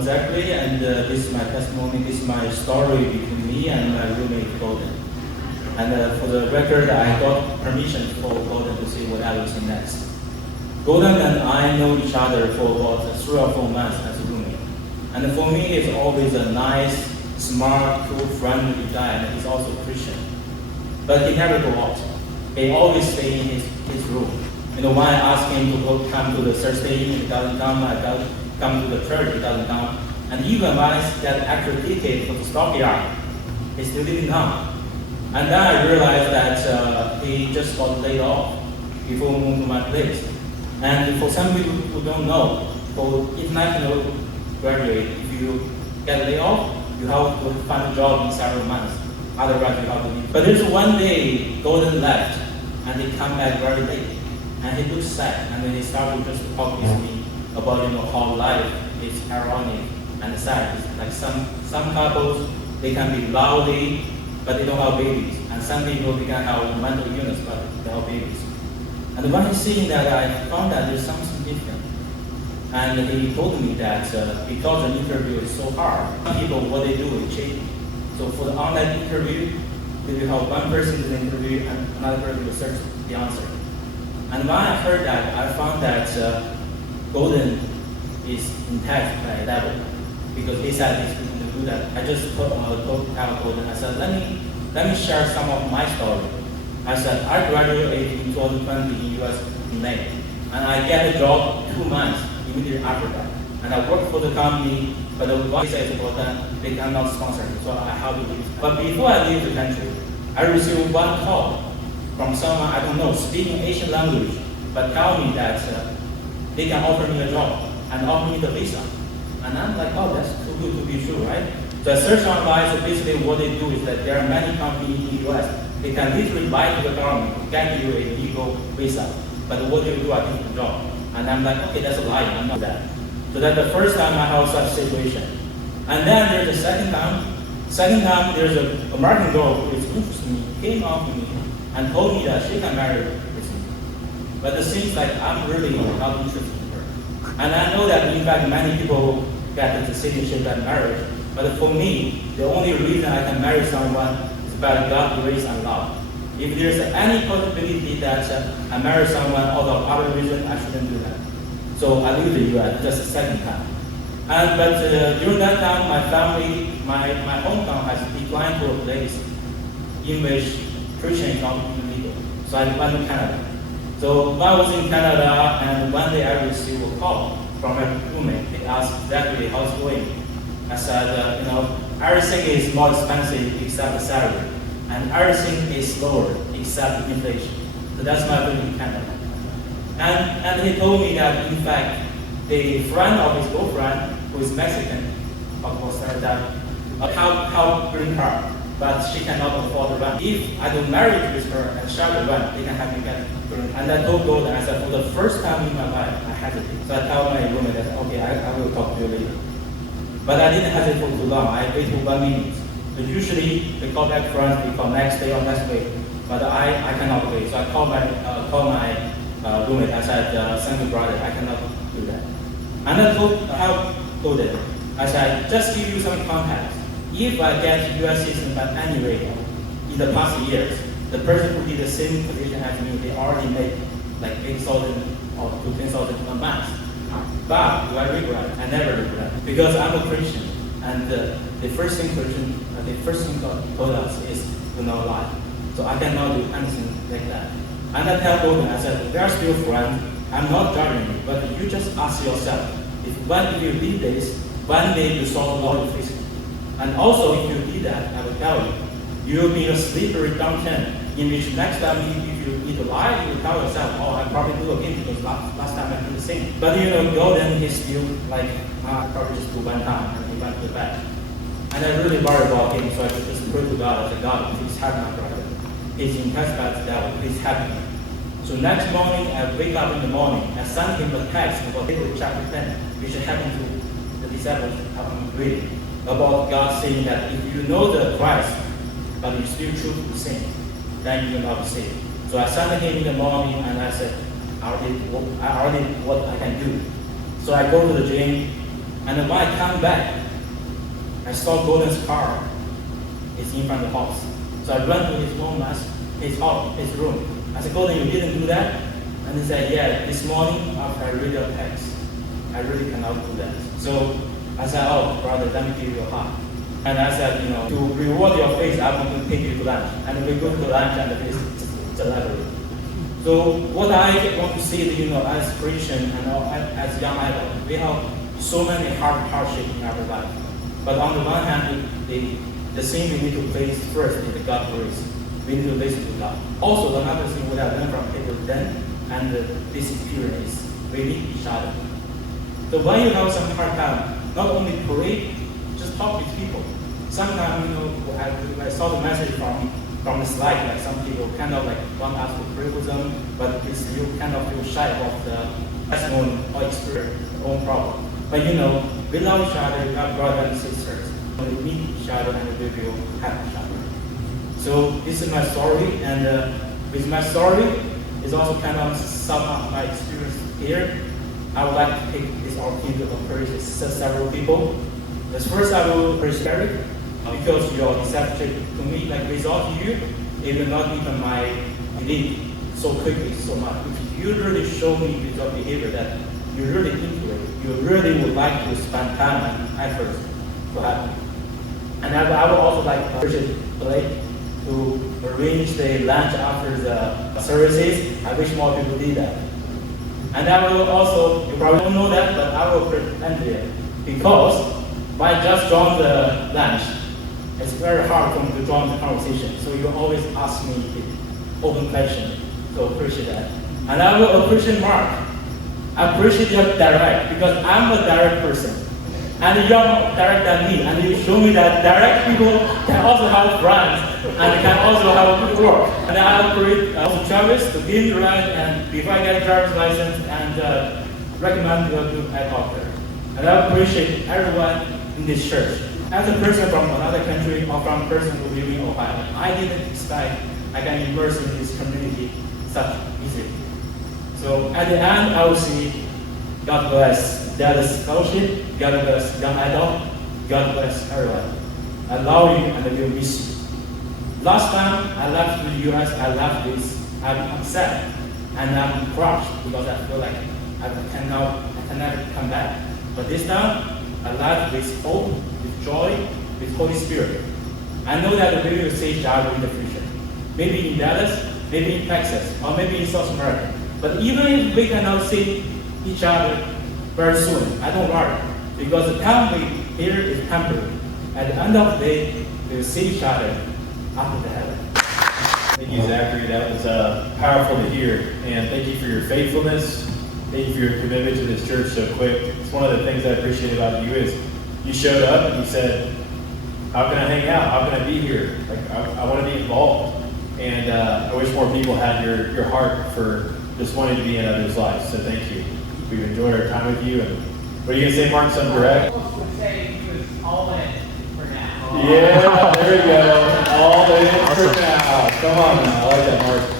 I'm Zachary, and this is my testimony. This is my story between me and my roommate Golden. And for the record, I got permission for Golden to say what I will say next. Golden and I know each other for about 3 or 4 months as a roommate. And for me, it's always a nice, smart, cool, friendly guy, and he's also Christian. But he never go out. He always stay in his room. When I ask him to come to the Thursday evening, he doesn't come. I come to the church, he doesn't come. And even when I get extra ticket for the stockyard, he still didn't come. And then I realized that he just got laid off before moving to my place. And for some people who don't know, for international graduate, if you get laid off, you have to find a job in several months. Otherwise, you have to leave. But there's one day, Golden left, and he come back very late. And he looked sad, and then he started just to talk with me about how life is ironic and sad. It's like some couples, they can be lovely, but they don't have babies. And some people, they can have mental illness, but they have babies. And when he's saying that, I found that there's something different. And he told me that because the interview is so hard, some people, what they do is cheat. So for the online interview, they will have one person do the interview and another person will search the answer. And when I heard that, I found that Golden is intact by devil, because he said he's going to do that. I just told Golden, I said, let me share some of my story. I said, I graduated in 2020 in US in May, and I get a job 2 months immediately after that. And I worked for the company, but the voice is about that they cannot sponsor me, so I have to leave. But before I leave the country, I received one call from someone I don't know, speaking Asian language, but tell me that they can offer me a job and offer me the visa. And I'm like, oh, that's too good to be true, right? So I searched online, so basically what they do is that there are many companies in the US, they can literally lie to the government to get you a legal visa. But what do you do? I think the job. And I'm like, okay, that's a lie, I'm not that. So that's the first time I have such situation. And then there's the second time. Second time, there's an American girl who is interested in me, came up to me and told me that she can marry with me. But it seems like I'm really not interested in her. And I know that in fact many people get the citizenship and marriage, but for me, the only reason I can marry someone is by God's grace and love. If there's any possibility that I marry someone out of other reason, I shouldn't do that. So I leave the US just a second time. But during that time, my family, my hometown has declined to a place in which Christian is not illegal. So I went to Canada. So when I was in Canada, and one day I received a call from a roommate. They asked exactly how's it going. I said, everything is more expensive except the salary, and everything is lower except inflation. So that's my feeling in Canada. And he told me that in fact, the friend of his girlfriend, who is Mexican, of course, that help bring her, but she cannot afford the rent. If I do marry with her and share the rent, they can have me get rent. And I told Golden, I said, for the first time in my life, I hesitate. So I tell my roommate, I said, okay, I will talk to you later. But I didn't hesitate for too long. I waited for 1 minute. But usually, we call back friends, we call next day or next week. But I cannot wait. So I called my roommate. I said, thank you, brother, I cannot do that. And I told Golden, I said, just give you some context. If I get US citizen by any rate in the past years, the person who did the same position as me, they already made like 8,000 or to 10,000 a month. But do I regret? I never regret, because I'm a Christian, and the first thing God told us is to not lie. So I cannot do anything like that. And I tell Golden, I said, we are still friends. I'm not judging you, but you just ask yourself, if when you did this, one day you saw the Lord face. And also, if you did that, I will tell you, you will be a slippery downturn, in which next time if you need to lie, you will tell yourself, oh, I probably do again because last time I did the same. But Golden is still like, I probably just do one time, and he went to the bed. And I really worry about him, so I just pray to God. I said, God, please help my brother. He's in touch by the devil, please help me. So next morning, I wake up in the morning, I sent him a text about Hebrews chapter 10, which happened to the disciples I'm reading, about God saying that if you know the Christ, but you still choose to sin, then you will not be saved. So I sent him in the morning, and I said, I already what I can do. So I go to the gym, And when I come back, I saw Gordan's car. It's in front of the house. So I went to his room, his room. I said, Gordan, you didn't do that? And he said, yeah, this morning after I read your text, I really cannot do that. So I said, oh, brother, let me give you a hug. And I said, to reward your faith, I'm going to take you to lunch. And we go to lunch and visit the library. So what I want to see, as Christian and as young adult, we have so many hardships in our life. But on the one hand, the thing we need to face first is God's grace. We need to listen to God. Also, another thing we have learned from people then and this experience, we need each other. So when you have some hard time, not only pray, just talk with people. Sometimes, I saw the message from the slide, like some people kind of want us to pray for them, but you kind of feel shy about the testimony or experience their own problem. But we love each other, we are brothers and sisters. We meet each other and we will help each other. So this is my story, and with my story, it's also kind of sum up my experience here. I would like to take this opportunity to encourage several people. First, I will encourage Eric, because your discipleship to me, without you, it will not even my belief so quickly, so much. Because you really show me with your behavior that you really into it. You really would like to spend time and effort to help me. And I would also like to appreciate Blake to arrange the lunch after the services. I wish more people did that. And I will also, you probably don't know that, but I will pretend it. Because when I just joined the lunch, it's very hard for me to join the conversation. So you always ask me the open question. So appreciate that. And I will appreciate Mark. I appreciate your direct, because I'm a direct person. And you're more direct than me. And you show me that direct people can also have friends and can also have good work. And I will also Travis to give me right, and before I get a driver's license, and recommend you to a doctor. And I appreciate everyone in this church. As a person from another country or from a person who lives in Ohio, I didn't expect I can immerse in this community such easily. So at the end, I will see God bless Dallas Fellowship, God bless Young Adult, God bless everyone. I love you and I will miss you. Last time I left the US, I left this, I'm upset and I'm crushed because I feel like I cannot come back. But this time, I left with hope, with joy, with Holy Spirit. I know that we will see each other in the future. Maybe in Dallas, maybe in Texas, or maybe in South America. But even if we cannot see each other very soon, I don't worry, because the time we here is temporary. At the end of the day, we will see each other after the heaven. Thank you, Zachary. That was powerful to hear, and thank you for your faithfulness. Thank you for your commitment to this church so quick. It's one of the things I appreciate about you is you showed up and you said, how can I hang out? How can I be here? I want to be involved. And I wish more people had your heart for just wanting to be in others' lives. So thank you. We've enjoyed our time with you. And what are you going to say, Mark? Something direct? I would say he was all in for now. Yeah, there we go. All in for now. Come on now. I like that, Mark.